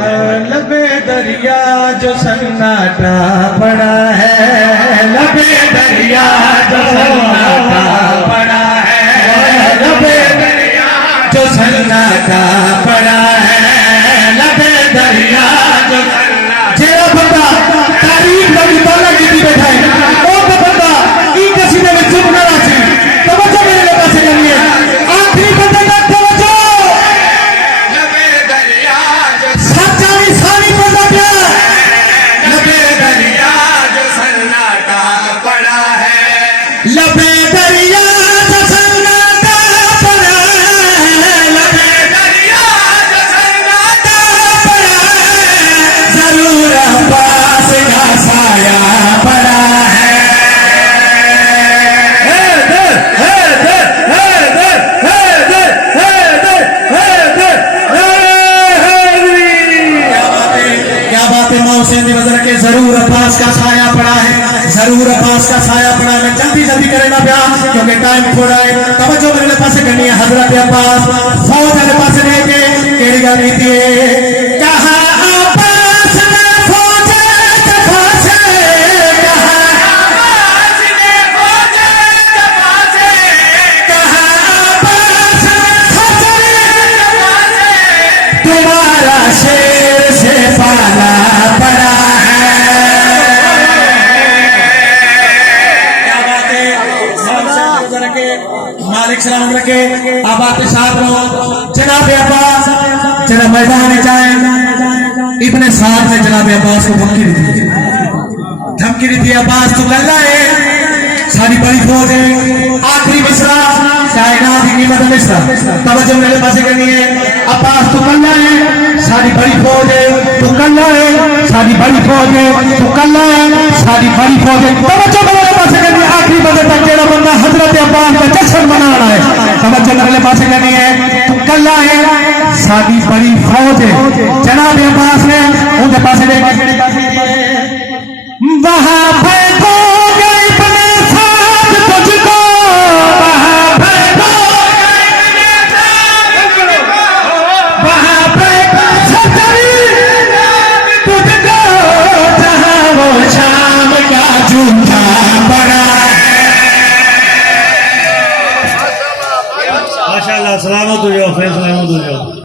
लबे दरिया जो सन्नाटा पड़ा है, लबे दरिया जो सन्नाटा पड़ा है, लबे दरिया जो सन्नाटा पड़ा है, लबे दरिया जो जेड़ा बंदा तारीफ का मुताला की बैठा है वो बंदा ई कसीदे में चुप ना रहे। तवज्जो मेरे पास करिए, आखिरी बंदे का तवज्जो। लबे दरिया जो सच्चा इंसानी बंदा क्या, लबे दरिया जो सन्नाटा पड़ा है, लबे दरिया जो सन्नाटा पड़ा है, लबे दरिया जो सन्नाटा पड़ा है, जरूर अब्बास का साया पड़ा है। के जरूर अब्बास का साया पड़ा है, जरूर अब्बास का साया पड़ा है। मैं जल्दी जल्दी करना पिया क्योंकि टाइम थोड़ा है। तवज्जो मेरे पास करनी है। हजरत अब्बास फौज वाले पास लेके केड़ी गल कीती है, कहा अब्बास ने फौज जफा से, कहा अब्बास ने फौज जफा से, कहा अब्बास ने फौज जफा से, तुम्हारा शेर से पाला पड़ा। मालिक सलाम रखे। अब आपके साथ जनाब अब्बास जरा मैदान जाए। इब्ने साहब ने जनाब अब्बास को धमकी दी थी, अब्बास तू गल्ला है, सारी बड़ी फौज है, आखिरी मिसरा कायनात की कीमत मिसरा। तवज्जो मेरे पास करनी है। अब्बास तू गल्ला है, सारी बड़ी फौज है, तू गल्ला है, सारी बड़ी फौज है, तू गल्ला है, सारी बड़ी फौज है। तवज्जो मेरे पास करनी है। आखिरी बजे तक जेड़ा बंदा हजरत अब्बास का जश्न मना रहा है, तवज्जो मेरे पास करनी है। तू गल्ला है, सारी बड़ी फौज है, जनाब अब्बास ने उनके पास वहां फेंकोगे अपने साथ तुझको, वहां फेंकोगे अपने साथ तुझको, वहां फेंकोगे तुझको, जहां वो शाम का झूठा पड़ा। माशाअल्लाह, सलामत हो जाओ, फिर सलामत हो जाओ।